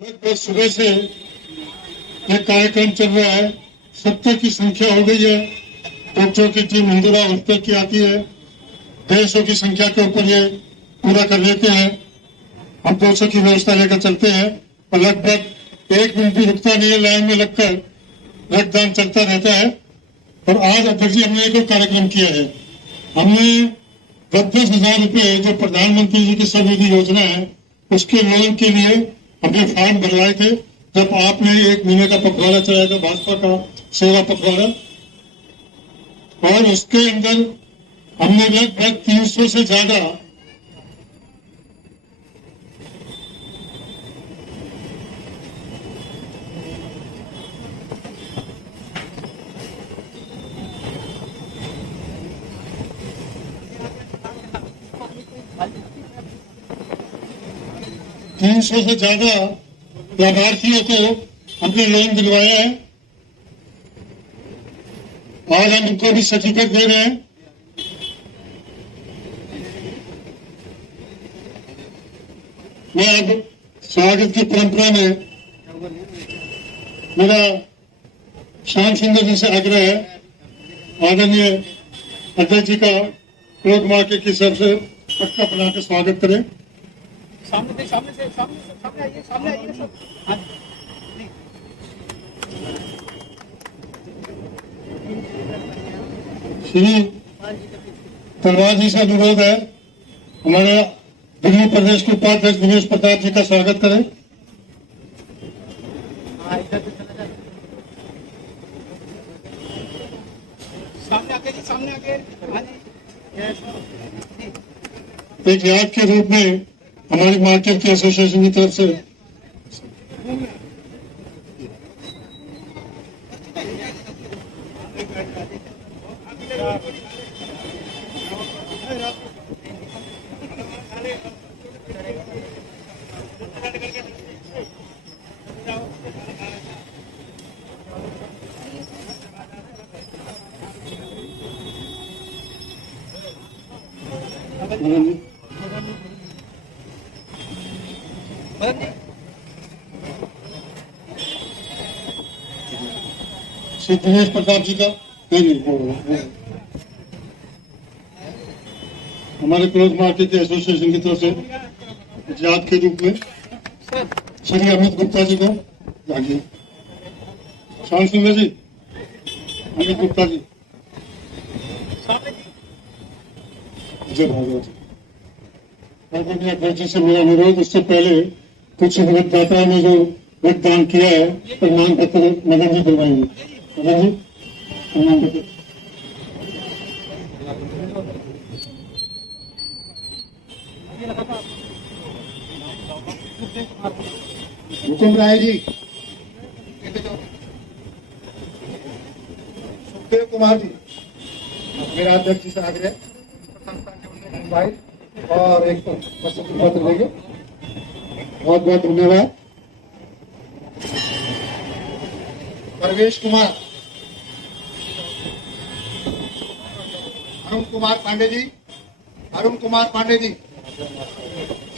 लगभग सुबह से एक कार्यक्रम चल रहा है। 70 की संख्या हो गई है। डॉक्टरों की टीम इंदिरा हॉस्पिटल की आती है। 150 की संख्या के ऊपर ये पूरा कर लेते हैं। हम 200 की व्यवस्था लेकर चलते हैं और लगभग 1 मिनट भी रुकता नहीं है। लाइन में लगकर रक्तदान चलता रहता है। और आज अध्यक्ष जी हमने एक और कार्यक्रम किया है। हमने 10,000 रुपए जो प्रधानमंत्री जी की स्वनिधि योजना है उसके लोन के लिए हमने फॉर्म भरवाए थे। जब आपने 1 महीने का पखवाड़ा चलाया था भाजपा का सेवा पखवाड़ा, और उसके अंदर हमने लगभग 300 से ज्यादा लाभार्थियों को हमने लोन दिलवाया है। आज हम उनको भी सर्टिफिकेट दे रहे हैं। मैं अब स्वागत की परंपरा में मेरा श्याम सुंदर जी से आग्रह है, आदरणीय अध्यक्ष जी का क्रोध मार्केट की सबसे पक्का बना के स्वागत करें। सामने आइए सब। श्री तलवार जी से अनुरोध है, हमारे दिल्ली प्रदेश के उपाध्यक्ष दिनेश प्रताप जी का स्वागत करें। सामने आके एक याद के रूप में हमारी मार्केट की एसोसिएशन की तरफ से श्री दिनेश प्रताप जी का हमारे क्लोज मार्केट एसोसिएशन की तरफ से याद के रूप में श्री अमित गुप्ता जी को आगे, श्याम सुंदर जी, अमित गुप्ता जी, जय भागवत जी से मेरा अनुरोध। उससे पहले कुछ रक्तदाताओं ने जो रक्तदान किया है प्रमाण पत्र मदन जी दिलवाएंगे। मदन जी प्रमाण पत्र। हुकुम राय जी, सुखदेव कुमार जी, मेरा अध्यक्ष जी से आग्रह भाई और एक पत्र देंगे। बहुत बहुत धन्यवाद। परवेश कुमार, अरुण कुमार पांडे जी, अरुण कुमार पांडे जी,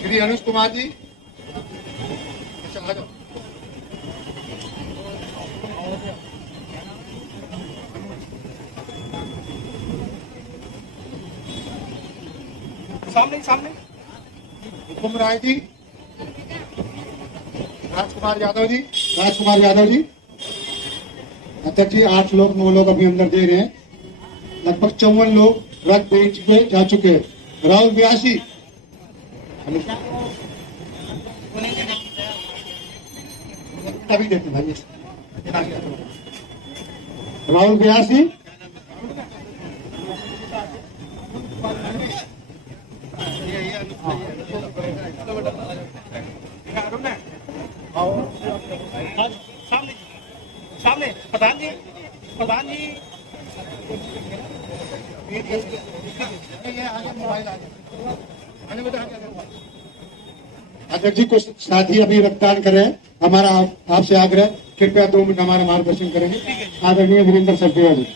श्री अनुज कुमार जी, अच्छा आ जाओ। सामने हुकुम राय जी, राजकुमार यादव जी, राजकुमार यादव जी, अध्यक्ष जी 8 लोग 9 लोग अभी अंदर दे रहे हैं। लगभग 54 लोग रक्त बेच पे जा चुके हैं। राहुल व्यासी, अभी देते भाई, राहुल व्यासी, सामने प्रधान जी अध्यक्ष जी कुछ साथी अभी रक्तदान करें। हमारा आपसे आग्रह, कृपया 2 मिनट हमारा मार्गदर्शन करेंगे। आदरणीय वीरेंद्र सचदेवा जी।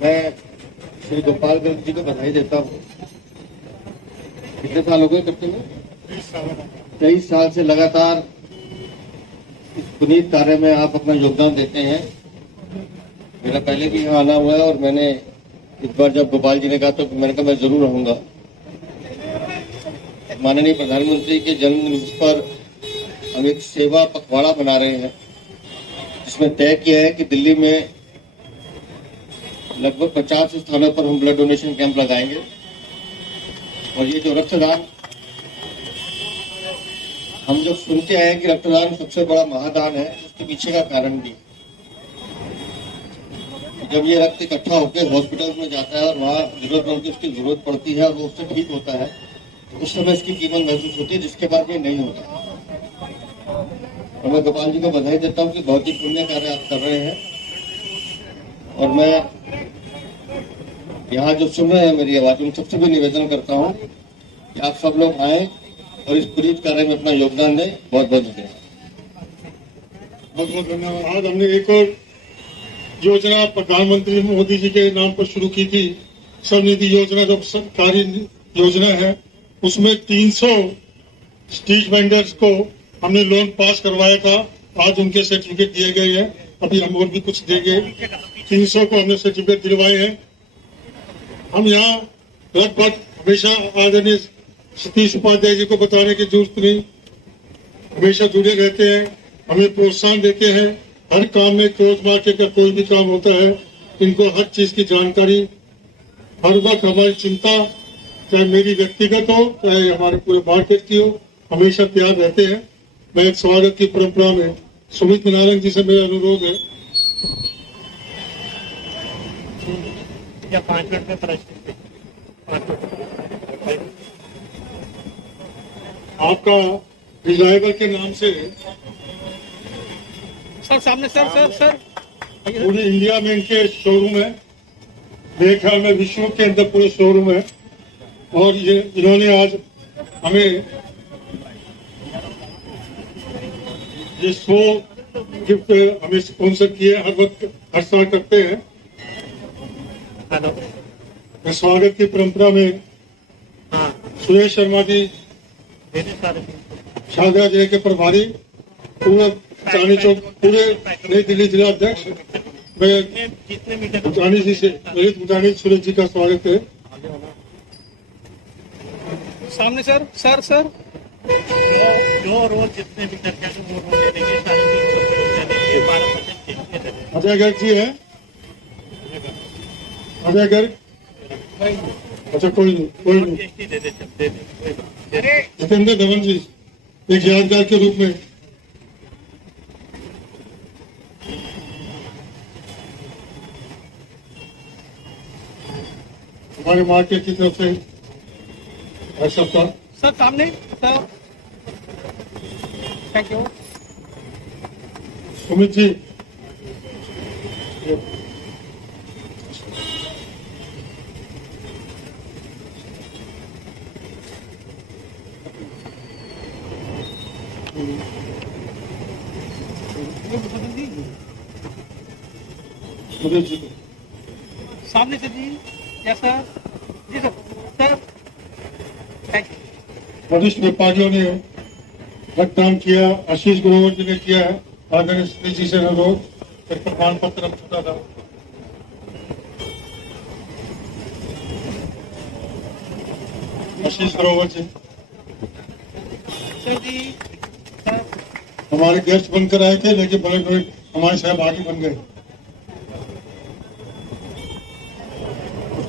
मैं श्री गोपाल गर्ग जी को बधाई देता हूँ। कितने साल हो गए करते हुए? 23 साल से लगातार इस पुनीत कार्य में आप अपना योगदान देते हैं। मेरा पहले भी यहाँ आना हुआ है और मैंने इस बार जब गोपाल जी ने कहा तो मैंने कहा मैं जरूर रहूंगा। माननीय प्रधानमंत्री के जन्मदिन पर हम एक सेवा पखवाड़ा बना रहे हैं, जिसमें तय किया है कि दिल्ली में लगभग 50 स्थानों पर हम ब्लड डोनेशन कैंप लगाएंगे। और ये जो रक्तदान, हम जब सुनते आए कि रक्तदान सबसे बड़ा महादान है, उसके पीछे का कारण भी, जब ये रक्त इकट्ठा होकर हॉस्पिटल में जाता है और वहाँ जरूरतमंद की उसकी जरूरत पड़ती है और वो उससे ठीक होता है, उस समय इसकी कीमत महसूस होती है, जिसके बाद ये नहीं होता। और मैं गोपाल जी को बधाई देता हूँ कि बहुत ही पुण्य कार्य आप कर रहे हैं। और मैं यहाँ जो सुन रहे हैं मेरी आवाज, उन सबसे भी निवेदन करता हूँ कि आप सब लोग आए और इस पुनीत कार्य में अपना योगदान दें। बहुत बहुत धन्यवाद। बहुत बहुत धन्यवाद। आज हमने एक और योजना प्रधानमंत्री मोदी जी के नाम पर शुरू की थी, स्वनिधि योजना, जो सरकारी योजना है, उसमें 300 स्ट्रीट वेंडर्स को हमने लोन पास करवाया था। आज उनके सर्टिफिकेट दिए गए हैं, अभी हम और भी कुछ देंगे। 300 को हमने सर्टिफिकेट दिलवाए हैं। हम यहाँ लगभग हमेशा आदरणीय सतीश उपाध्याय जी को बताने की जरूरत नहीं, हमेशा जुड़े रहते हैं, हमें प्रोत्साहन देते हैं हर काम में। क्रॉस मार्केट का कोई भी काम होता है, इनको हर चीज की जानकारी, हर वक्त हमारी चिंता, चाहे मेरी व्यक्तिगत हो चाहे हमारे पूरे मार्केट की हो, हमेशा तैयार रहते हैं। मैं एक स्वागत की परंपरा में सुमित नारायण जी से मेरा अनुरोध है, या 5 मिनट में प्रश्न आपका रिलायबल के नाम से सर, सामने सर पूरे इंडिया में इनके शोरूम है, मेरे ख्याल में विश्व के अंदर पूरे शोरूम है। और ये इन्होंने आज हमें ये 100 गिफ्ट हमें स्पॉन्सर किए, हर वक्त हर साल करते हैं। मैं स्वागत की परंपरा में सुरेश शर्मा जी, शाहजहाँ जिले के प्रभारी, पूरे चांदनी चौक, पूरे नई दिल्ली जिला अध्यक्ष, मैं भूटानी जी से ललित भूटानी सुरेश जी का स्वागत है। सामने सर जो रोज जितने भी करके वो रोज ले लेंगे, सारे 12% अजय गर्ग जी है, अजय गर्ग, अच्छा कोई नहीं। दे दे। जितेंद्र धवन जी एक यादगार के रूप में, हमारे मार्केट की तरफ से सबका सर सामने sir, thank you. Sumit ji, Suresh ji सामने से जी, यस सर, जी सर, थैंक यू। वरिष्ठ व्यापारियों ने रक्तदान किया, आशीष ग्रोवर जी ने किया है, आदरणीय सतीश जी से अनुरोध, एक प्रमाण पत्र हम छूटा था। आशीष ग्रोवर जी सर जी, सर हमारे गेस्ट बनकर आए थे, लेकिन बड़े बड़े हमारे सहभागी बन गए।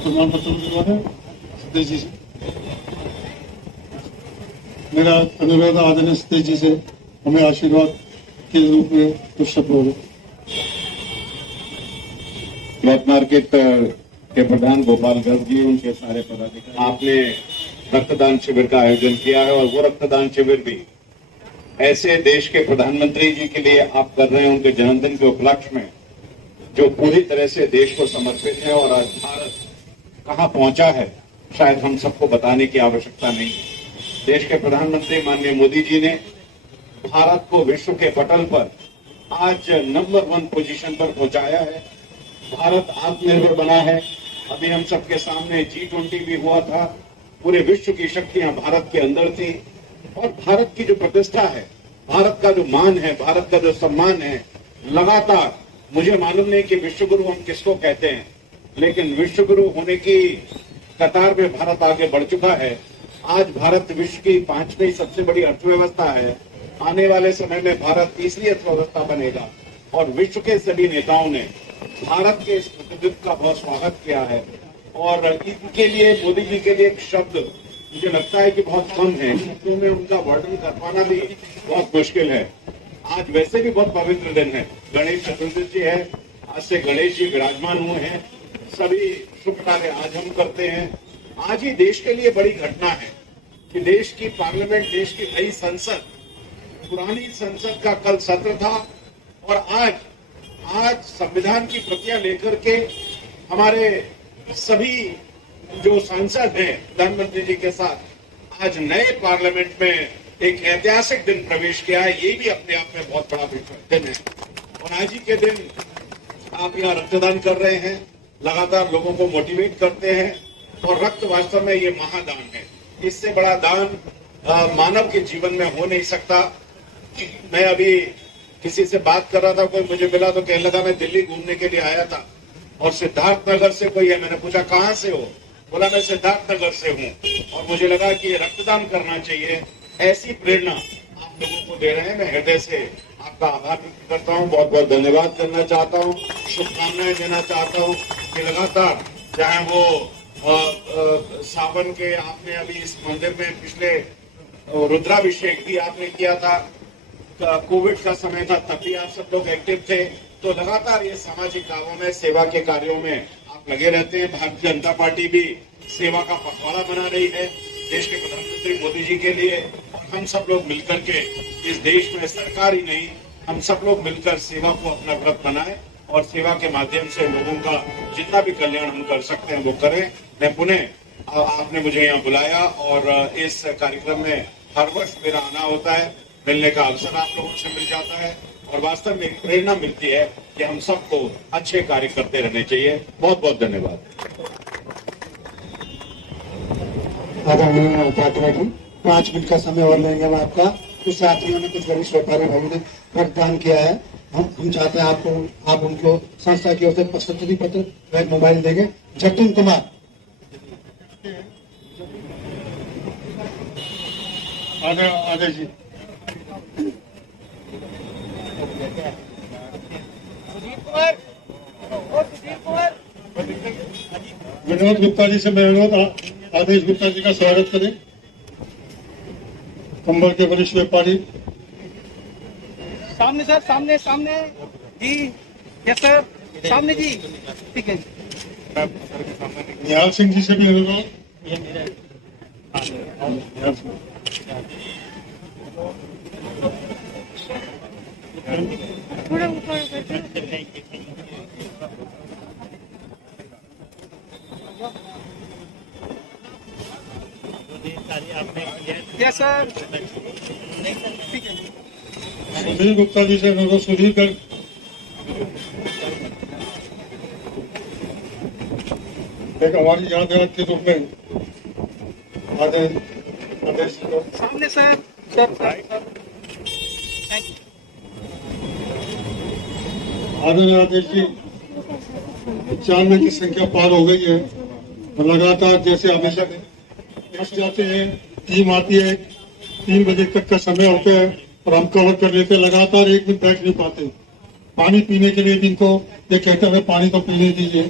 प्रमाण पत्र दिलवाना सतीश जी से, मेरा अनुरोध आदरणीय सतीश जी से हमें आशीर्वाद के रूप में कुछ शब्द बोले। ब्लॉक मार्केट के प्रधान गोपाल गर्ग जी, उनके सारे पदाधिकारी, आपने रक्तदान शिविर का आयोजन किया है और वो रक्तदान शिविर भी ऐसे देश के प्रधानमंत्री जी के लिए आप कर रहे हैं, उनके जन्मदिन के उपलक्ष्य में, जो पूरी तरह से देश को समर्पित है। और आज भारत कहाँ पहुंचा है शायद हम सबको बताने की आवश्यकता नहीं है। देश के प्रधानमंत्री माननीय मोदी जी ने भारत को विश्व के पटल पर आज नंबर 1 पोजीशन पर पहुंचाया है। भारत आत्मनिर्भर बना है अभी हम सबके सामने G20 भी हुआ था। पूरे विश्व की शक्तियां भारत के अंदर थी और भारत की जो प्रतिष्ठा है, भारत का जो मान है, भारत का जो सम्मान है, लगातार, मुझे मालूम नहीं कि विश्वगुरु हम किसको कहते हैं, लेकिन विश्वगुरु होने की कतार में भारत आगे बढ़ चुका है। आज भारत विश्व की 5वीं सबसे बड़ी अर्थव्यवस्था है। आने वाले समय में भारत तीसरी अर्थव्यवस्था बनेगा और विश्व के सभी नेताओं ने भारत के इस प्रतिनिधित्व का बहुत स्वागत किया है। और इनके लिए, मोदी जी के लिए एक शब्द मुझे लगता है कि बहुत कम है, शब्दों में उनका वर्णन कर पाना भी बहुत मुश्किल है। आज वैसे भी बहुत पवित्र दिन है, गणेश चतुर्थी है, आज से गणेश जी विराजमान हुए हैं। सभी शुभ कार्य आज हम करते हैं। आज ही देश के लिए बड़ी घटना है कि देश की पार्लियामेंट, देश की नई संसद, पुरानी संसद का कल सत्र था और आज संविधान की प्रतियां लेकर के हमारे सभी जो सांसद हैं प्रधानमंत्री जी के साथ आज नए पार्लियामेंट में एक ऐतिहासिक दिन प्रवेश किया है। ये भी अपने आप में बहुत बड़ा दिन है और आज ही के दिन आप यहाँ रक्तदान कर रहे हैं, लगातार लोगों को मोटिवेट करते हैं और रक्त वास्तव में ये महादान है। इससे बड़ा दान मानव के जीवन में हो नहीं सकता। मैं अभी किसी से बात कर रहा था, कोई मुझे मिला तो कहने लगा मैं दिल्ली घूमने के लिए आया था और सिद्धार्थ नगर से कोई है। मैंने पूछा कहाँ से हो? बोला मैं सिद्धार्थ नगर से हूँ और मुझे लगा कि ये रक्तदान करना चाहिए। ऐसी प्रेरणा आप लोगों को दे रहे हैं। मैं हृदय से आपका आभार व्यक्त करता हूँ, बहुत बहुत धन्यवाद करना चाहता हूँ, शुभकामनाएं देना चाहता हूँ कि लगातार चाहे वो सावन के, आपने अभी इस मंदिर में पिछले रुद्राभिषेक भी आपने किया था, कोविड का समय था तब भी आप सब लोग एक्टिव थे, तो लगातार ये सामाजिक कामों में, सेवा के कार्यों में आप लगे रहते हैं। भारतीय जनता पार्टी भी सेवा का पखवाड़ा बना रही है देश के प्रधानमंत्री मोदी जी के लिए और हम सब लोग मिलकर के इस देश में, सरकार ही नहीं, हम सब लोग मिलकर सेवा को अपना व्रत बनाएं और सेवा के माध्यम से लोगों का जितना भी कल्याण हम कर सकते हैं वो करें। मैं पुनः, आपने मुझे यहाँ बुलाया और इस कार्यक्रम में हर वर्ष मेरा आना होता है, मिलने का अवसर आप लोगों से मिल जाता है और वास्तव में प्रेरणा मिलती है कि हम सबको अच्छे कार्य करते रहने चाहिए। बहुत बहुत धन्यवाद। आदरणीय उपाध्याय जी, 5 मिनट का समय और लेंगे हम आपका। कुछ साथियों ने, कुछ वरिष्ठ व्यापारी भाइयों ने रक्तदान किया है। हम चाहते हैं आप उनको संस्था की ओर से प्रशस्ति पत्र व एक मोबाइल देंगे। जतिन कुमार, आदर जी। विनोद गुप्ता जी से मैं अनुरोध, आदेश गुप्ता जी का स्वागत करें। कंबल के वरिष्ठ व्यापारी। सामने सर, सामने सामने जी, यस सर, सामने जी, ठीक है। निहाल सिंह जी से भी अनुरोध। थोड़ा ऊपर यस सर, ठीक है। सुधीर गुप्ता जी से अनुरोध। सुधीर गर्ग। एक हमारी याद के रूप में आदेश सामने सर, सर थैंक यू। आदरणीय आदेश जी, 95 की संख्या पार हो गई है और लगातार जैसे हमेशा फंस जाते हैं, टीम आती है, 3 बजे तक का समय होता है और हम कवर कर लेते हैं। लगातार एक दिन बैठ नहीं पाते। पानी पीने के लिए जिनको ये कहते हैं पानी तो पीने दीजिए,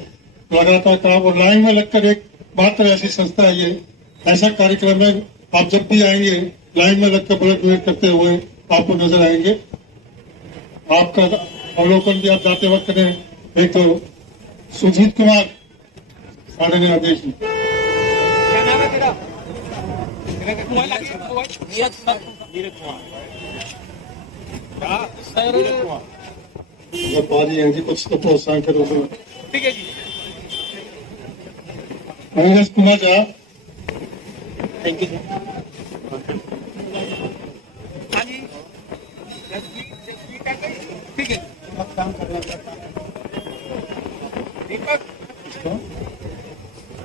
लगातार काम और लाइन में लगकर एक मात्र ऐसी संस्था है ये, ऐसा कार्यक्रम है। आप जब भी आएंगे लाइन में लगकर ब्लड डोनेट करते हुए आपको नजर आएंगे। आपका अवलोकन भी आप जाते वक्त करें। एक तो सुजीत कुमार, आदरणीय आदेश जी। क्या नाम है तेरा? मोबाइल आ गया, मोबाइल। नीरज कुमार। सर, व्यापारी हैं जी, कुछ तो प्रोत्साहन के रूप में। ठीक है जी। Neeraj Kumar Jha. Thank you sir. हाँ जी, ठीक है। दीपक,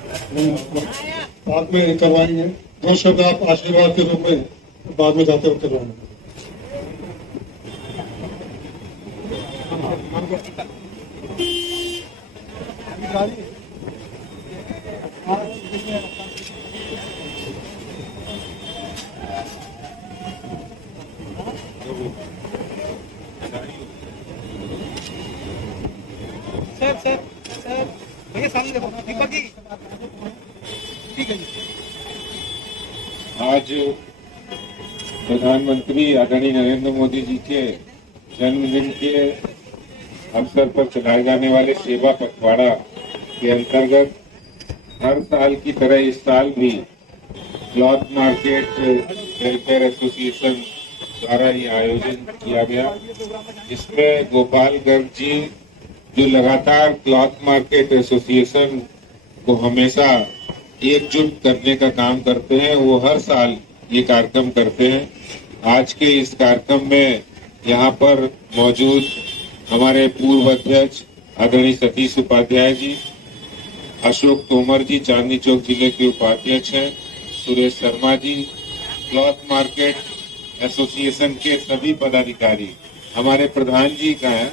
बाद में करवाएंगे। 2 शब्द आप आशीर्वाद के रूप में बाद में जाते वक्त करवाएंगे। सर भैया सामने देखो दीपक जी, ठीक है जी। आज प्रधानमंत्री आदरणीय नरेंद्र मोदी जी के जन्मदिन के अवसर पर चलाए जाने वाले सेवा पखवाड़ा के अंतर्गत हर साल की तरह इस साल भी क्लॉथ मार्केट वेलफेयर एसोसिएशन द्वारा ये आयोजन किया गया, जिसमें गोपाल गर्ग जी जो लगातार क्लॉथ मार्केट एसोसिएशन को हमेशा एकजुट करने का काम करते हैं, वो हर साल ये कार्यक्रम करते हैं। आज के इस कार्यक्रम में यहाँ पर मौजूद हमारे पूर्व अध्यक्ष आदरणीय सतीश उपाध्याय जी, अशोक तोमर जी चांदनी चौक जिले के उपाध्यक्ष हैं, Suresh Sharma ji, cloth market association के सभी पदाधिकारी, हमारे प्रधान जी का है,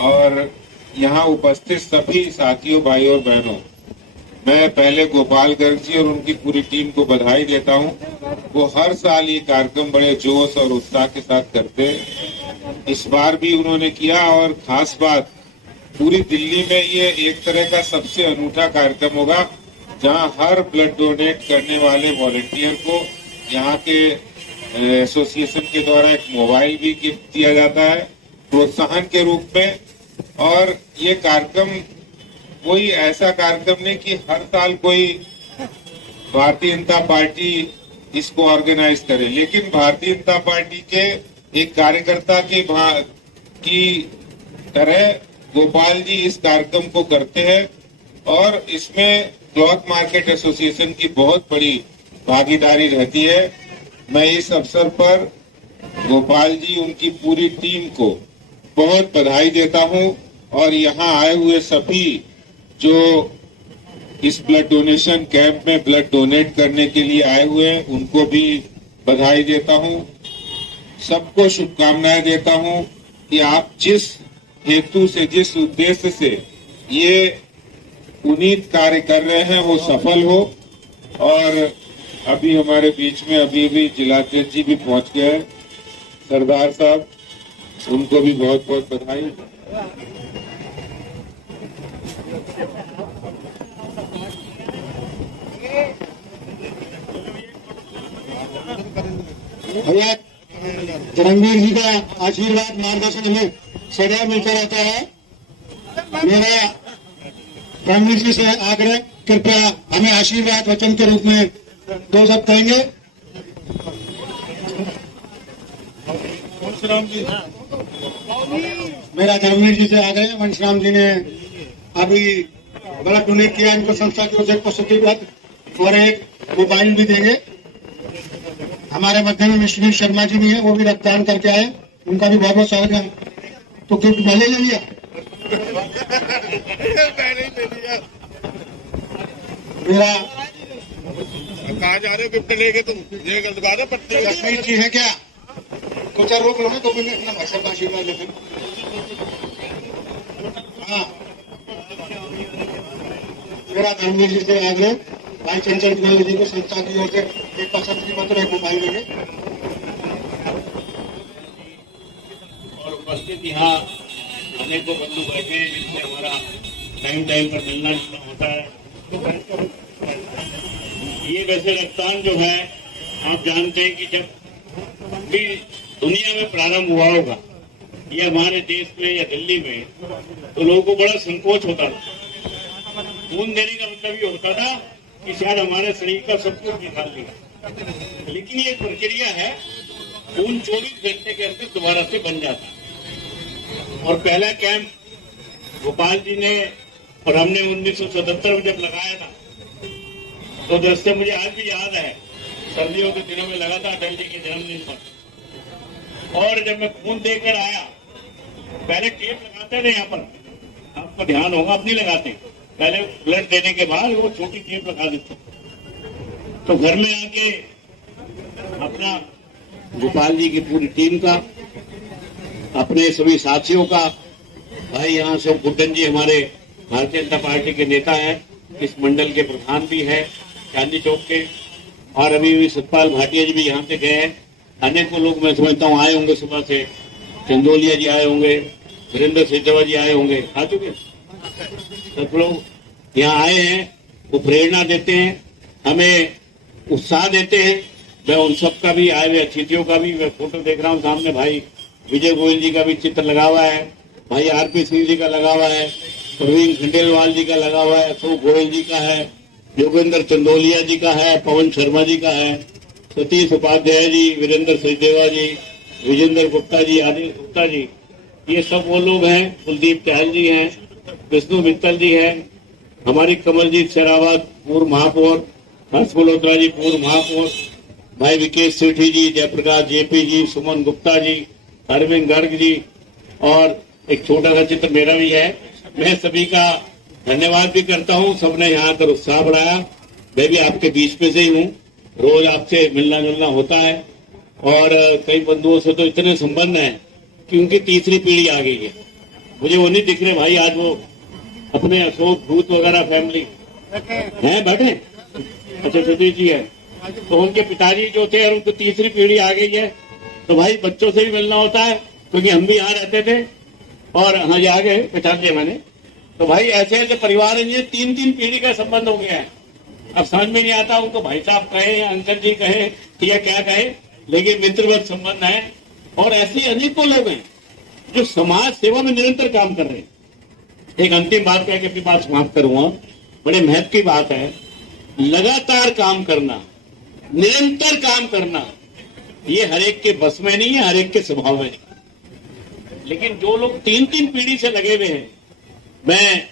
और यहाँ उपस्थित सभी साथियों, भाइयों और बहनों, मैं पहले गोपाल गर्ग जी और उनकी पूरी टीम को बधाई देता हूँ। वो हर साल ये कार्यक्रम बड़े जोश और उत्साह के साथ करते हैं। इस बार भी उन्होंने किया, और खास बात पूरी दिल्ली में ये एक तरह का सबसे अनूठा कार्यक्रम होगा, जहाँ हर ब्लड डोनेट करने वाले वॉलेंटियर को यहाँ के एसोसिएशन के द्वारा एक मोबाइल भी गिफ्ट दिया जाता है प्रोत्साहन के रूप में। और ये कार्यक्रम कोई ऐसा कार्यक्रम नहीं कि हर साल कोई भारतीय जनता पार्टी इसको ऑर्गेनाइज करे, लेकिन भारतीय जनता पार्टी के एक कार्यकर्ता की तरह गोपाल जी इस कार्यक्रम को करते हैं, और इसमें क्लॉथ मार्केट एसोसिएशन की बहुत बड़ी भागीदारी रहती है। मैं इस अवसर पर गोपाल जी, उनकी पूरी टीम को बहुत बधाई देता हूं, और यहाँ आए हुए सभी जो इस ब्लड डोनेशन कैंप में ब्लड डोनेट करने के लिए आए हुए हैं, उनको भी बधाई देता हूं। सबको शुभकामनाएं देता हूं कि आप जिस हेतु से, जिस उद्देश्य से ये पुनीत कार्य कर रहे हैं वो सफल हो। और अभी हमारे बीच में अभी भी जिलाध्यक्ष जी भी पहुंच गए हैं, सरदार साहब, उनको भी बहुत बहुत बधाई। भैया धर्मवीर जी का आशीर्वाद मार्गदर्शन हमें सदैव मिलता रहता है। मेरा धर्मवीर जी से आग्रह, कृपया हमें आशीर्वाद वचन के रूप में 2 शब्द कहेंगे। परशुराम जी, मेरा धर्मवीर जी से आग्रह है, वंशराम जी ने अभी बड़ा डोनेट किया, इनको संस्था की ओर से पुस्तक और एक मोबाइल भी देंगे। हमारे मध्य में विष्णु शर्मा जी भी हैं, वो भी रक्तदान करके आए, उनका भी बहुत बहुत स्वागत है। तो गिफ्ट पहले ले लिया, मेरा कहाँ जा रहे हो गिफ्ट लेके तुम? ये गलत बात है। पट्टी जसवीर जी है क्या? तो चार रोक लो ना, 2 मिनट अपना भाई साहब का आशीर्वाद लेते। हाँ, मेरा धर्मवीर जी से आग्रह, भाई चंचल कुमार जी को संस्था की ओर से एक पसंद पत्र एक मोबाइल देंगे। और उपस्थित यहाँ अनेकों बंधु बैठे हैं, जिनसे हमारा टाइम पर मिलना जुलना होता है। ये वैसे रक्तदान जो है, आप जानते हैं कि जब भी दुनिया में प्रारंभ हुआ होगा, या हमारे देश में या दिल्ली में, तो लोगों को बड़ा संकोच होता था। खून देने का मतलब ये होता था कि शायद हमारे शरीर का सब कुछ निकाल लिया, लेकिन ये प्रक्रिया है, खून 24 घंटे के अंदर दोबारा से बन जाता है। और पहला कैंप गोपाल जी ने और हमने 1977 में जब लगाया था, तो दृश्य मुझे आज भी याद है, सर्दियों के दिनों में लगा था अटल जी के जन्मदिन पर। और जब मैं खून देकर आया, पहले टेप लगाते थे यहाँ पर, आपको ध्यान होगा, अब नहीं लगाते, पहले ब्लड देने के बाद वो छोटी टेप लगा देते, तो घर में आके अपना गोपाल जी की पूरी टीम का, अपने सभी साथियों का, भाई यहाँ से गुड्डन जी हमारे भारतीय जनता पार्टी के नेता हैं, इस मंडल के प्रधान भी है चांदी चौक के, और अभी भी सतपाल भाटिया जी भी यहाँ से गए हैं। अनेकों लोग मैं समझता हूँ आए होंगे सुबह से, चंदोलिया जी आए होंगे, वीरेंद्र सिद्धवा जी आए होंगे, आ चुके सब लोग यहाँ आए हैं। वो प्रेरणा देते हैं, हमें उत्साह देते हैं। मैं उन सब का भी, आए हुए अतिथियों का भी, मैं फोटो देख रहा हूँ सामने, भाई विजय गोयल जी का भी चित्र लगा हुआ है, भाई आरपी सिंह जी का लगा हुआ है, प्रवीण खंडेलवाल जी का लगा हुआ है, अशोक गोयल जी का है, योगेंद्र चंदोलिया जी का है, पवन शर्मा जी का है, सतीश उपाध्याय जी, वीरेंद्र सचदेवा जी, विजेंद्र गुप्ता जी, आदिल गुप्ता जी, ये सब वो लोग हैं। कुलदीप टहल जी हैं, विष्णु मित्तल जी हैं, हमारी कमलजीत शेरावत पूर्व महापौर, हर्ष मल्होत्रा जी पूर्व महापौर, भाई विकेश सेठी जी, जयप्रकाश जेपी जी, सुमन गुप्ता जी, अरविंद गर्ग जी, और एक छोटा सा चित्र मेरा भी है। मैं सभी का धन्यवाद भी करता हूँ, सबने यहाँ आकर उत्साह बढ़ाया। मैं भी आपके बीच में से ही हूँ, रोज आपसे मिलना जुलना होता है, और कई बंधुओं से तो इतने संबंध हैं कि उनकी तीसरी पीढ़ी आ गई है। मुझे वो नहीं दिख रहे भाई, आज वो अपने अशोक भूत वगैरह फैमिली हैं बैठे, अच्छा सतीश जी है, तो उनके पिताजी जो थे और उनको तीसरी पीढ़ी आ गई है। तो भाई बच्चों से भी मिलना होता है, क्योंकि हम भी यहाँ रहते थे और हाँ ये आ गए पहचान मैंने। तो भाई ऐसे ऐसे परिवार हैं, तीन पीढ़ी का संबंध हो गया है। अब समझ में नहीं आता उनको भाई साहब कहे या अंकल जी कहे या क्या कहे, लेकिन मित्रवत संबंध है। और ऐसे अनेकों लोग हैं जो समाज सेवा में निरंतर काम कर रहे हैं। एक अंतिम बात कह के अपनी बात समाप्त करूंगा, बड़े महत्व की बात है, लगातार काम करना, निरंतर काम करना, ये हर एक के बस में नहीं है, हर एक के स्वभाव में नहीं। लेकिन जो लोग तीन पीढ़ी से लगे हुए हैं, मैं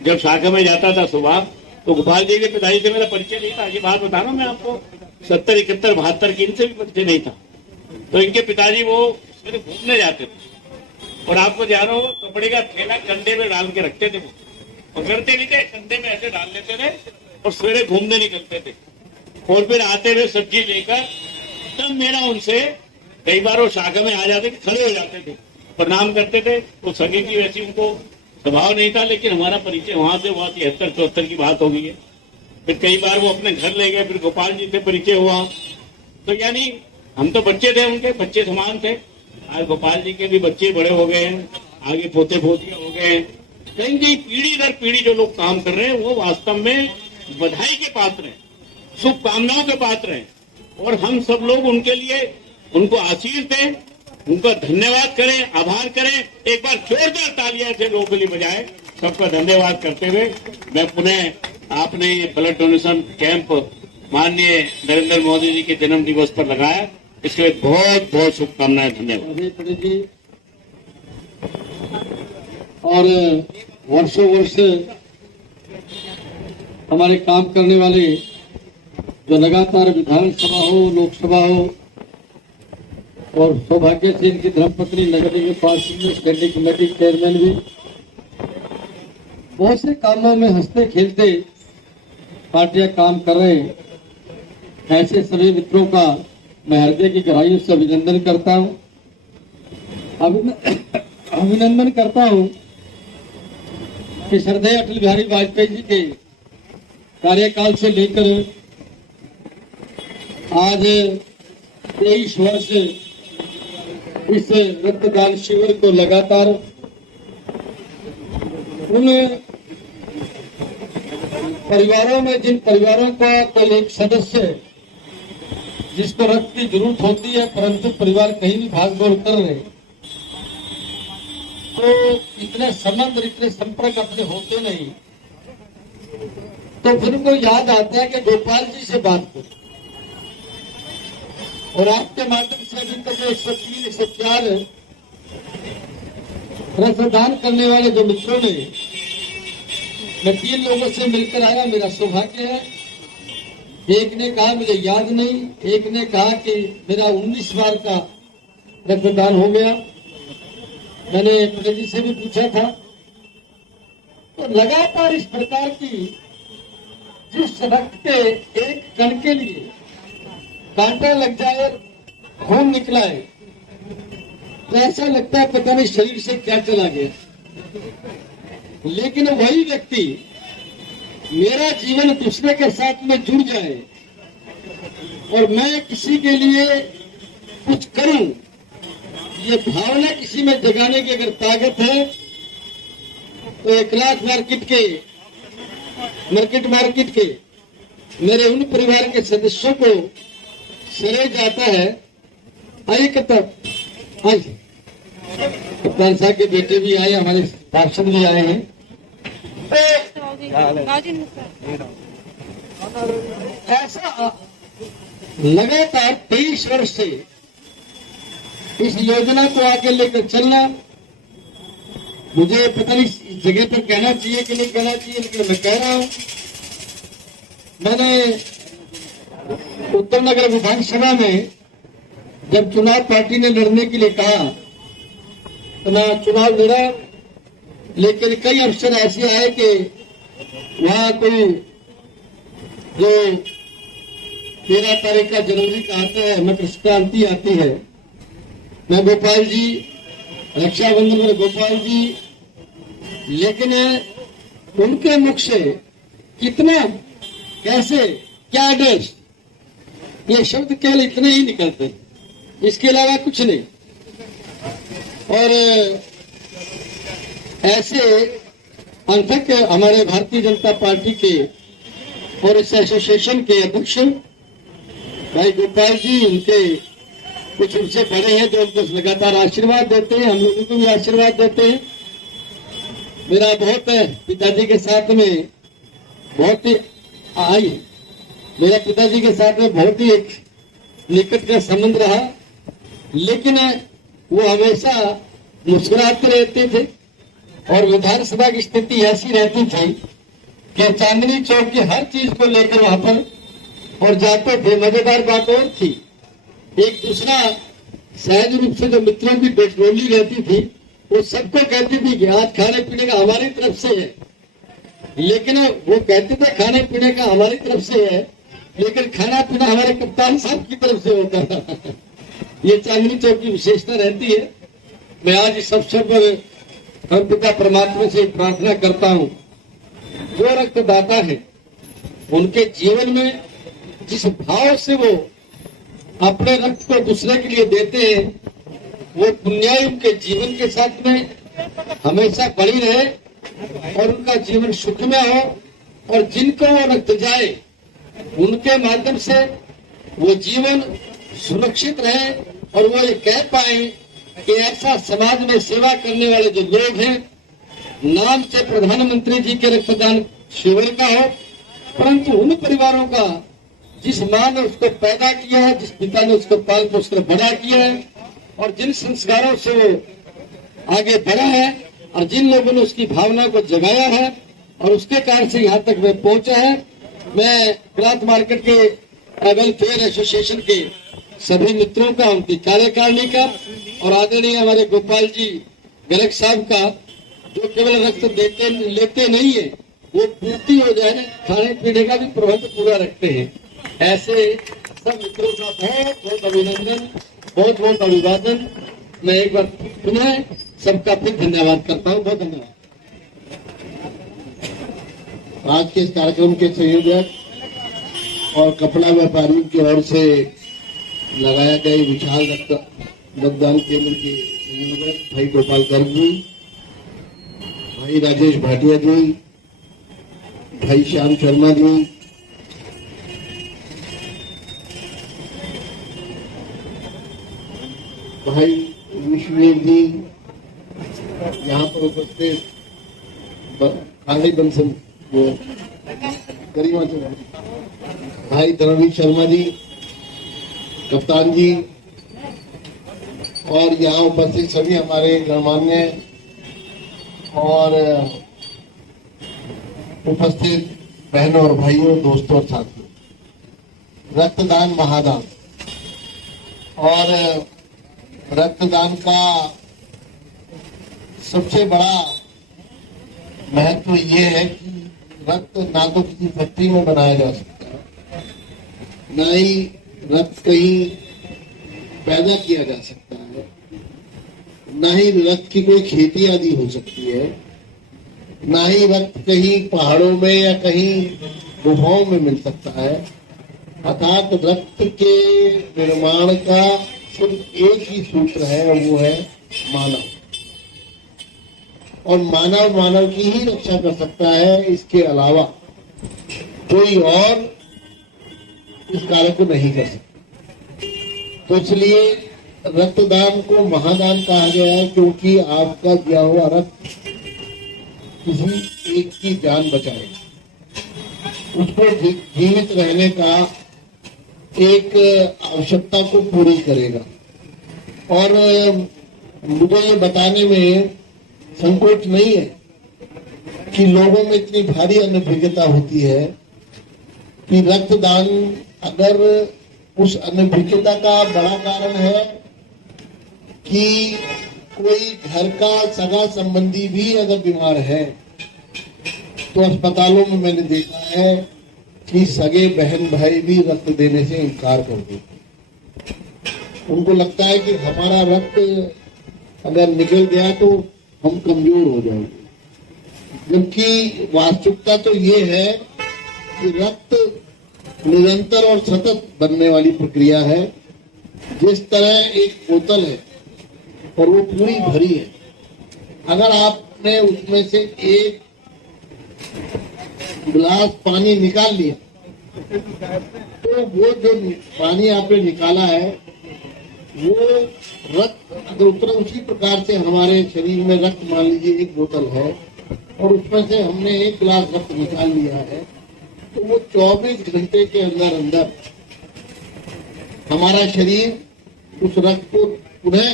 जब शाखा में जाता था सुबह, तो गोपाल जी के पिताजी से मेरा परिचय नहीं था। ये बात बता रहा हूं मैं आपको, 70, 71, 72 की इनसे भी परिचय नहीं था। तो इनके पिताजी वो मेरे घूमने जाते थे, और आपको जानो कपड़े का थैला कंधे में डाल के रखते थे, वो पकड़ते नहीं थे, कंधे में ऐसे डाल लेते थे और सवेरे घूमने निकलते थे। और फिर आते हुए सब्जी लेकर, तब मेरा उनसे कई बार वो शाखा में आ जाते थे, खड़े हो जाते थे, प्रणाम करते थे। तो सगे की वैसी उनको स्वभाव नहीं था, लेकिन हमारा परिचय वहां से हुआ, 73-74 की बात हो गई है। फिर कई बार वो अपने घर ले गए, फिर गोपाल जी से परिचय हुआ। तो यानी हम तो बच्चे थे, उनके बच्चे समान थे। आज गोपाल जी के भी बच्चे बड़े हो गए हैं, आगे पोते पोतियां हो गए हैं। कहीं कहीं पीढ़ी दर पीढ़ी जो लोग काम कर रहे हैं, वो वास्तव में बधाई के पात्र हैं, शुभकामनाओं के पात्र हैं। और हम सब लोग उनके लिए उनको आशीष दें, उनका धन्यवाद करें, आभार करें। एक बार जोरदार तालियां से लोगों के लिए बजाएं। सबका धन्यवाद करते हुए मैं पुनः आपने ये ब्लड डोनेशन कैंप माननीय नरेंद्र मोदी जी के जन्म दिवस पर लगाया, इसके लिए बहुत बहुत शुभकामनाएं, धन्यवाद। जी और वर्षों वर्ष हमारे काम करने वाले जो लगातार विधानसभा हो, लोकसभा हो, और सौभाग्य से इनकी धर्मपत्नी नगर निगम पार्षद में स्टैंडिंग कमेटी चेयरमैन भी, बहुत से कामों में हंसते खेलते पार्टियां काम कर रहे हैं। ऐसे सभी मित्रों का मैं हृदय की गहराइयों से अभिनंदन करता हूं। अभिनंदन करता हूं कि श्रद्धेय अटल बिहारी वाजपेयी जी के कार्यकाल से लेकर आज 23 वर्ष इस रक्तदान शिविर को लगातार उन परिवारों में, जिन परिवारों का कोई एक सदस्य जिसको रक्त की जरूरत होती है, परंतु परिवार कहीं भी भाग दौड़ कर रहे, तो इतने संबंध, इतने संपर्क अपने होते नहीं, तो फिर उनको याद आता है कि गोपाल जी से बात करो। और आपके माध्यम से अभी तक 103, 104 रक्तदान करने वाले जो मित्रों ने, मैं 3 लोगों से मिलकर आया, मेरा सौभाग्य है। एक ने कहा मुझे याद नहीं, एक ने कहा कि मेरा 19 बार का रक्तदान हो गया। मैंने पटेल जी से भी पूछा था तो लगातार इस प्रकार की जिस रक्त के एक कण के लिए कांटा लग जाए और खून निकला है, तो ऐसा लगता है पता नहीं शरीर से क्या चला गया। लेकिन वही व्यक्ति मेरा जीवन दूसरे के साथ में जुड़ जाए और मैं किसी के लिए कुछ करूं, ये भावना किसी में जगाने की अगर ताकत है, तो एक लाख मार्केट के मेरे उन परिवार के सदस्यों को श्रेय जाता है। आइए कप्तान साहब के बेटे भी आए, हमारे पार्षद भी आए हैं। ऐसा लगातार 23 वर्ष से इस योजना को आगे लेकर चलना, मुझे पता नहीं इस जगह पर कहना चाहिए कि नहीं कहना चाहिए, लेकिन मैं कह रहा हूं। मैंने उत्तर नगर विधानसभा में जब चुनाव पार्टी ने लड़ने के लिए कहा तो मैं चुनाव लड़ा, लेकिन कई अवसर ऐसे आए कि वहां कोई जो 13 तारीख का जनवरी का आता है, मकर संक्रांति आती है, मैं गोपाल जी, रक्षाबंधन में गोपाल जी, लेकिन उनके मुख से कितना कैसे क्या आदेश, ये शब्द केवल इतने ही निकलते, इसके अलावा कुछ नहीं। और ऐसे अंतक हमारे भारतीय जनता पार्टी के और इस एसोसिएशन के अध्यक्ष भाई गोपाल जी, उनके कुछ उनसे बड़े हैं जो उनको लगातार आशीर्वाद देते हैं, हम लोगों को भी आशीर्वाद देते हैं। मेरा बहुत पिताजी के साथ में बहुत ही मेरा पिताजी के साथ में बहुत ही एक निकट का संबंध रहा, लेकिन वो हमेशा मुस्कुराते रहते थे और विधानसभा की स्थिति ऐसी रहती थी कि चांदनी चौक की हर चीज को लेकर वहां पर और जाते थे। मजेदार बात और थी, एक दूसरा सहज रूप से जो मित्रों की टोली रहती थी, वो सबको कहती थी कि आज खाने पीने का हमारी तरफ से है, लेकिन वो कहते थे खाने पीने का हमारी तरफ से है, लेकिन खाना पीना हमारे कप्तान साहब की तरफ से होता था। ये चांदनी चौक की विशेषता रहती है। मैं आज इस अवसर पर हम पिता परमात्मा से प्रार्थना करता हूँ, जो रक्तदाता है उनके जीवन में जिस भाव से वो अपने रक्त को दूसरे के लिए देते हैं, वो पुण्याई उनके जीवन के साथ में हमेशा बनी रहे और उनका जीवन सुखमय हो, और जिनको वो रक्त जाए उनके माध्यम से वो जीवन सुरक्षित रहे और वो ये कह पाए कि ऐसा समाज में सेवा करने वाले जो लोग हैं, नाम से प्रधानमंत्री जी के रक्तदान शिविर का हो, परंतु उन परिवारों का जिस माँ ने उसको पैदा किया है, जिस पिता ने उसको पाल पोस कर बड़ा किया है और जिन संस्कारों से वो आगे बढ़ा है और जिन लोगों ने उसकी भावना को जगाया है और उसके कारण से यहाँ तक मैं पहुंचा है। मैं क्लॉथ मार्केट के वेलफेयर एसोसिएशन के सभी मित्रों का, उनकी कार्यकारिणी का और आदरणीय हमारे गोपाल जी गर्ग साहब का, जो केवल रक्त देते लेते नहीं है, वो पूर्ति हो जाए, खाने पीने का भी प्रबंध पूरा रखते हैं। ऐसे सब मित्रों का बहुत बहुत अभिनंदन, बहुत बहुत अभिवादन। मैं एक बार पुनः सबका फिर धन्यवाद करता हूँ। बहुत धन्यवाद। आज के इस कार्यक्रम के संयोजक और कपड़ा व्यापारियों की ओर से लगाया गए विशाल रक्तदान केंद्र के संयोजक भाई गोपाल गर्ग जी, भाई राजेश भाटिया जी, भाई श्याम शर्मा जी, भाई विश्ववीर जी, यहाँ पर उपस्थित खाली बंसल वो गरिमा भाई धर्मवीर शर्मा जी, कप्तान जी और यहाँ उपस्थित सभी हमारे गणमान्य और उपस्थित बहनों और भाइयों, दोस्तों और साथियों, रक्तदान महादान और रक्तदान का सबसे बड़ा महत्व ये है कि रक्त ना तो किसी फैक्ट्री में बनाया जा सकता है, ना ही रक्त कहीं पैदा किया जा सकता है, ना ही रक्त की कोई खेती आदि हो सकती है, ना ही रक्त कहीं पहाड़ों में या कहीं गुफाओं में मिल सकता है। अर्थात रक्त के निर्माण का सिर्फ एक ही सूत्र है और वो है मानव। और मानव मानव की ही रक्षा कर सकता है, इसके अलावा कोई और इस कार्य को नहीं कर सकता। तो इसलिए रक्तदान को महादान कहा गया है, क्योंकि आपका दिया हुआ रक्त किसी एक की जान बचाएगा, उसको जीवित रहने का एक आवश्यकता को पूरी करेगा। और मुझे ये बताने में संकोच नहीं है कि लोगों में इतनी भारी अनभिज्ञता होती है कि रक्तदान अगर उस अनभिज्ञता का बड़ा कारण है कि कोई घर का सगा संबंधी भी अगर बीमार है तो अस्पतालों में मैंने देखा है कि सगे बहन भाई भी रक्त देने से इनकार कर देते। उनको लगता है कि हमारा रक्त अगर निकल गया तो हम कमजोर हो जाएंगे, जबकि वास्तविकता तो ये है कि रक्त निरंतर और सतत बनने वाली प्रक्रिया है। जिस तरह एक बोतल है और वो पूरी भरी है, अगर आपने उसमें से एक गिलास पानी निकाल लिया तो वो जो पानी आपने निकाला है वो रक्त अगर उतना उसी प्रकार से हमारे शरीर में रक्त मान लीजिए एक बोतल है और उसमें से हमने एक गिलास रक्त निकाल लिया है तो वो 24 घंटे के अंदर अंदर हमारा शरीर उस रक्त को पुनः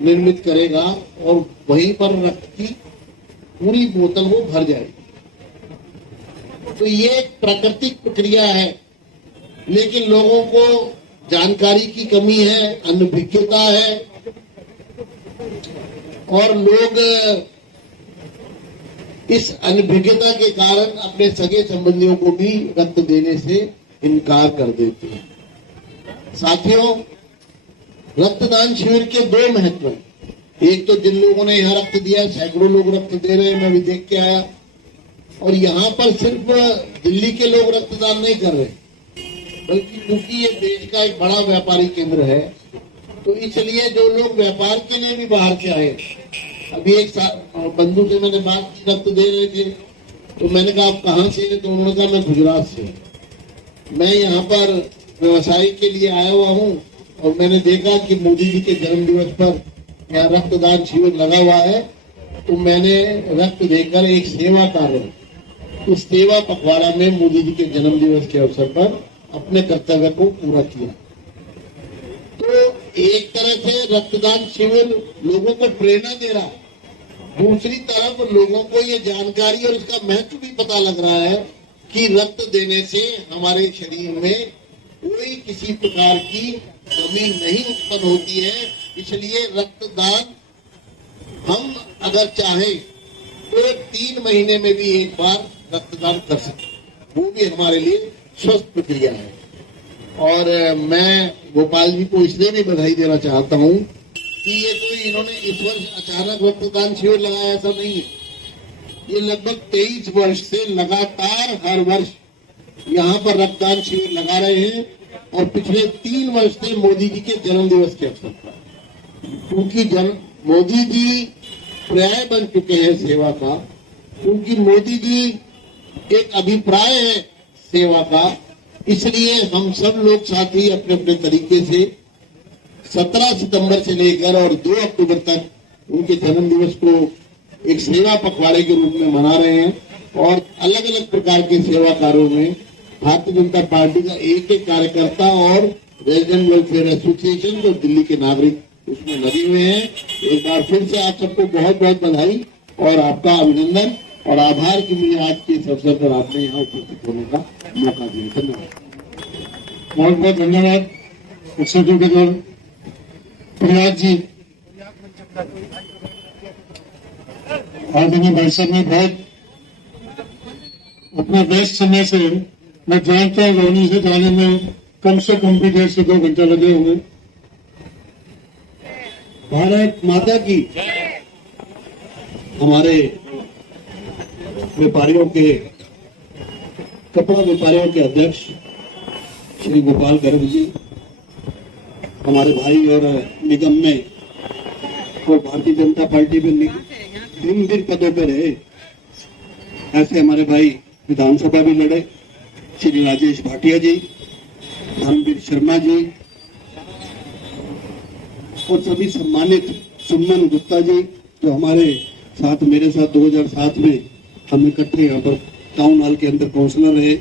निर्मित करेगा और वहीं पर रक्त की पूरी बोतल वो भर जाएगी। तो ये एक प्राकृतिक प्रक्रिया है, लेकिन लोगों को जानकारी की कमी है, अनभिज्ञता है और लोग इस अनभिज्ञता के कारण अपने सगे संबंधियों को भी रक्त देने से इनकार कर देते हैं। साथियों, रक्तदान शिविर के दो महत्व हैं। एक तो जिन लोगों ने यहाँ रक्त दिया, सैकड़ों लोग रक्त दे रहे हैं, मैं भी देख के आया। और यहाँ पर सिर्फ दिल्ली के लोग रक्तदान नहीं कर रहे, बल्कि क्योंकि ये देश का एक बड़ा व्यापारी केंद्र है तो इसलिए जो लोग व्यापार के लिए भी बाहर से आए, अभी एक बंधु से मैंने बात की, रक्त दे रहे थे तो मैंने कहा आप कहाँ से हैं? तो उन्होंने कहा मैं गुजरात से। मैं यहाँ पर व्यवसाय के लिए आया हुआ हूँ और मैंने देखा कि मोदी जी के जन्म दिवस पर यहाँ रक्तदान शिविर लगा हुआ है तो मैंने रक्त देकर एक सेवा कार्य इस सेवा पखवाड़ा में मोदी जी के जन्म दिवस के अवसर पर अपने कर्तव्य को पूरा किया। तो एक तरह से रक्तदान शिविर लोगों को प्रेरणा दे रहा है, दूसरी तरफ लोगों को ये जानकारी और इसका महत्व भी पता लग रहा है कि रक्त देने से हमारे शरीर में कोई किसी प्रकार की कमी नहीं उत्पन्न होती है। इसलिए रक्तदान हम अगर चाहें तो 3 महीने में भी एक बार रक्तदान कर सकते, वो भी हमारे लिए स्वस्थ प्रक्रिया है। और मैं गोपाल जी को इसलिए भी बधाई देना चाहता हूँ कि ये कोई इन्होंने इस वर्ष अचानक रक्तदान शिविर लगाया, ऐसा नहीं है। ये लगभग 23 वर्ष से लगातार हर वर्ष यहाँ पर रक्तदान शिविर लगा रहे हैं और पिछले 3 वर्ष से मोदी जी के जन्म दिवस के अवसर पर, क्योंकि मोदी जी पर्याय बन चुके हैं सेवा का, क्योंकि मोदी जी एक अभिप्राय है सेवा का, इसलिए हम सब लोग साथी अपने अपने तरीके से 17 सितंबर से लेकर और 2 अक्टूबर तक उनके जन्म दिवस को एक सेवा पखवाड़े के रूप में मना रहे हैं। और अलग अलग प्रकार के सेवा कार्यों में भारतीय जनता पार्टी का एक एक कार्यकर्ता और रेजिडेंट वेलफेयर एसोसिएशन जो दिल्ली के नागरिक उसमें लगे हुए हैं। एक बार फिर से आप सबको बहुत बहुत बधाई और आपका अभिनंदन और आभार कि मुझे आज के इस अवसर पर आपने यहाँ उपस्थित होने का मौका दिया। धन्यवाद, बहुत बहुत धन्यवाद एग्जीक्यूटिव प्रयाग जी। आदरणीय भाई साहब ने बहुत अपना व्यस्त समय से मैं जानता हूँ रोहनी से जाने में कम से कम भी 1.5 से 2 घंटे लगे होंगे। भारत माता की। हमारे व्यापारियों के, कपड़ा व्यापारियों के अध्यक्ष श्री गोपाल गर्ग जी, हमारे भाई और निगम में और भारतीय जनता पार्टी में भिन्न पदों पे रहे, ऐसे हमारे भाई विधानसभा भी लड़े, श्री राजेश भाटिया जी, धर्मवीर शर्मा जी और सभी सम्मानित सुमन गुप्ता जी जो हमारे साथ, मेरे साथ 2007 में हम इकट्ठे यहाँ पर टाउन हॉल के अंदर काउंसलर रहे,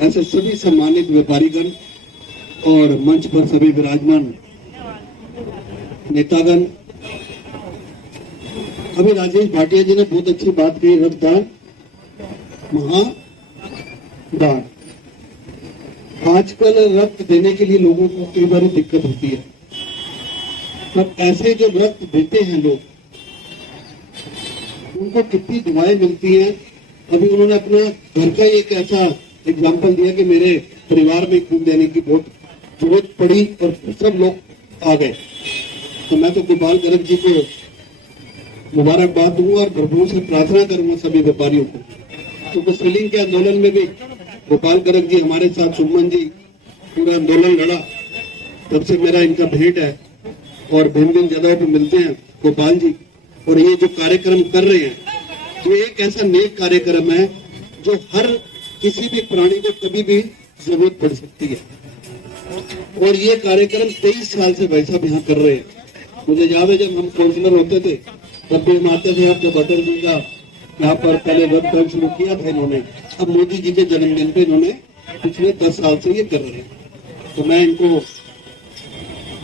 ऐसे सभी सम्मानित व्यापारीगण और मंच पर सभी विराजमान नेतागण। अभी राजेश भाटिया जी ने बहुत अच्छी बात कही, रक्तदान महादान। आजकल रक्त देने के लिए लोगों को कई बार दिक्कत होती है, पर ऐसे जो रक्त देते हैं लोग, उनको कितनी दुआएं मिलती हैं। अभी उन्होंने अपना घर का एक ऐसा एग्जाम्पल दिया कि मेरे परिवार में खून देने की बहुत जरूरत पड़ी और सब लोग आ गए। तो मैं तो गोपाल गर्ग जी को मुबारकबाद दूंगा और प्रभु से प्रार्थना करूंगा सभी व्यापारियों को। तो मुस्लिम के आंदोलन में भी गोपाल गर्ग जी हमारे साथ, सुमन जी पूरा आंदोलन लड़ा, तब से मेरा इनका भेंट है और भिन्न भिन्न जगहों पर मिलते हैं गोपाल जी। और ये जो कार्यक्रम कर रहे हैं, तो एक ऐसा नेक कार्यक्रम है जो हर किसी भी प्राणी को कभी भी जरूरत पड़ सकती है। और ये कार्यक्रम 23 साल से भाई साहब यहाँ कर रहे हैं। मुझे याद है जब हम काउंसलर होते थे तब भी हम आते थे, आपके अटल जी का यहाँ पर पहले रक्तदान शुरू किया था इन्होंने, अब मोदी जी के जन्मदिन पे इन्होंने पिछले 10 साल से ये कर रहे हैं। तो मैं इनको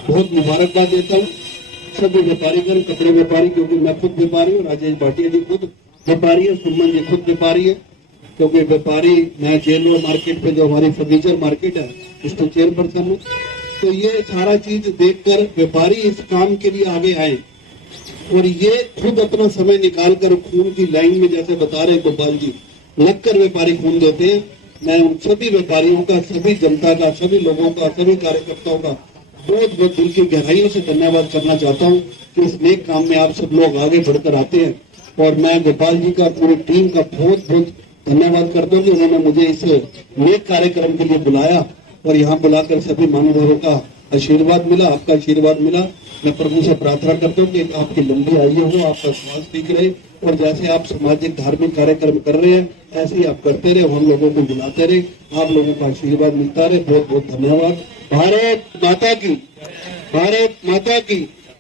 बहुत मुबारकबाद देता हूँ, सभी व्यापारीगण, कपड़े व्यापारी, क्योंकि मैं खुद व्यापारी हूँ, राजेश भाटिया जी खुद व्यापारी है, सुमन जी खुद व्यापारी है, क्योंकि व्यापारी मैं जेल रोड मार्केट पे जो हमारी फर्नीचर मार्केट है उसको चेयरपर्सन हूँ। तो ये सारा चीज देखकर व्यापारी इस काम के लिए आगे आए और ये खुद अपना समय निकाल कर खून की लाइन में, जैसे बता रहे गोपाल जी, लगकर व्यापारी खून देते हैं। मैं उन सभी व्यापारियों का, सभी जनता का, सभी लोगों का, सभी कार्यकर्ताओं का बहुत बहुत दिल की गहराइयों से धन्यवाद करना चाहता हूँ कि इस नेक काम में आप सब लोग आगे बढ़कर आते हैं। और मैं गोपाल जी का, पूरी टीम का बहुत बहुत धन्यवाद करता हूँ कि उन्होंने मुझे इस नेक कार्यक्रम के लिए बुलाया और यहाँ बुलाकर सभी महानुभावों का आशीर्वाद मिला, आपका आशीर्वाद मिला। मैं प्रभु से प्रार्थना करता हूँ कि आपकी लंबी आयु हो, आपका स्वास्थ्य ठीक रहे और जैसे आप सामाजिक धार्मिक कार्यक्रम कर रहे हैं ऐसे ही आप करते रहे, हम लोगों को बुलाते रहे, आप लोगों का आशीर्वाद मिलता रहे। बहुत बहुत धन्यवाद। भारत माता की, भारत माता की।